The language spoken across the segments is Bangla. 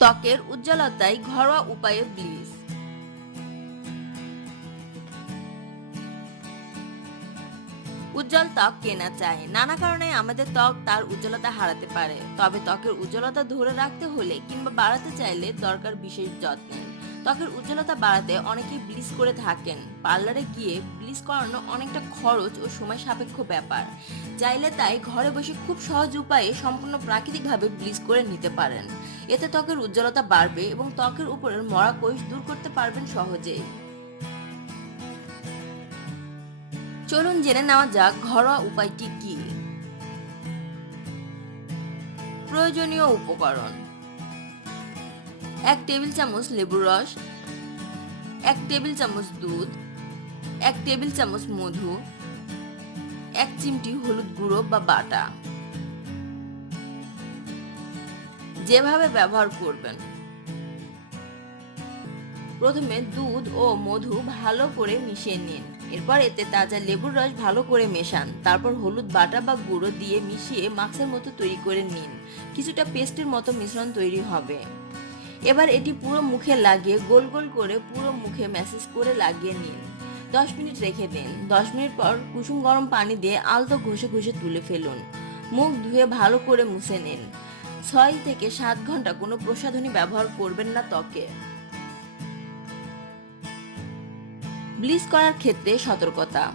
ত্বকের উজ্জ্বলতায় ঘরোয়া উপায়ে ব্লিচ উজ্জ্বল ত্বক কেনা চাই। নানা কারণে আমাদের ত্বক তার উজ্জ্বলতা হারাতে পারে। তবে ত্বকের উজ্জ্বলতা ধরে রাখতে হলে কিংবা বাড়াতে চাইলে দরকার বিশেষ যত্নের ত্বকের উজ্জ্বলতা বাড়াতে অনেকেই ব্লিচ করে থাকেন। পার্লারে গিয়ে ব্লিচ করানো অনেকটা খরচ ও সময় সাপেক্ষ ব্যাপার। চাইলে তাই ঘরে বসে খুব সহজ উপায়ে সম্পূর্ণ প্রাকৃতিকভাবে ব্লিচ করে নিতে পারেন। এতে ত্বকের উজ্জ্বলতা বাড়বে এবং ত্বকের উপরের মরা কোষ দূর করতে পারবেন সহজেই। চলুন জেনে নেওয়া যাক ঘরোয়া উপায়টি কি। প্রয়োজনীয় উপকরণ। এক টেবিল চামচ লেবুর রস, এক টেবিল চামচ দুধ, এক টেবিল চামচ মধু, এক চিমটি হলুদ গুঁড়ো বা বাটা। যেভাবে ব্যবহার করবেন। প্রথমে দুধ ও মধু ভালো করে মিশিয়ে নিন। এরপর এতে তাজা লেবুর রস ভালো করে মেশান। তারপর হলুদ, বাটা বা গুঁড়ো দিয়ে মিশিয়ে মাক্সের মতো তৈরি করে নিন। কিছুটা পেস্টের মতো মিশ্রণ তৈরি হবে। এবার এটি পুরো মুখে লাগিয়ে গোল গোল করে পুরো মুখে ম্যাসেজ করে লাগিয়ে নিন। দশ মিনিট রেখে দিন। দশ মিনিট পর কুসুম গরম পানি দিয়ে আলতো ঘষে ঘষে তুলে ফেলুন। মুখ ধুয়ে ভালো করে মুছে নিন। ছয় থেকে সাত ঘণ্টা কোনো প্রসাধনী ব্যবহার করবেন না ত্বকে। ব্লিচ করার ক্ষেত্রে সতর্কতা।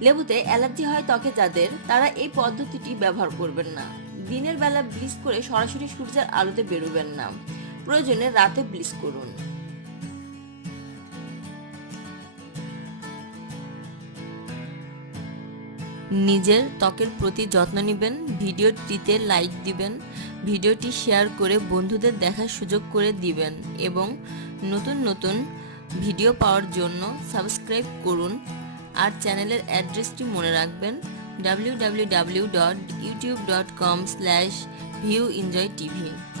লেবুতে অ্যালার্জি হয় ত্বকে যাদের, তারা এই পদ্ধতিটি ব্যবহার করবেন না। দিনের বেলা ব্লিচ করে সরাসরি সূর্যের আলোতে বেরোবেন না। প্রয়োজনে রাতে ব্লিচ করুন। নিজের ত্বকের প্রতি যত্ন নেবেন, ভিডিওটিতে লাইক দিবেন, ভিডিওটি শেয়ার করে বন্ধুদের দেখার সুযোগ করে দিবেন এবং নতুন নতুন ভিডিও পাওয়ার জন্য সাবস্ক্রাইব করুন। আর চ্যানেলের অ্যাড্রেসটি মনে রাখবেন www.youtube.com slash viewenjoytv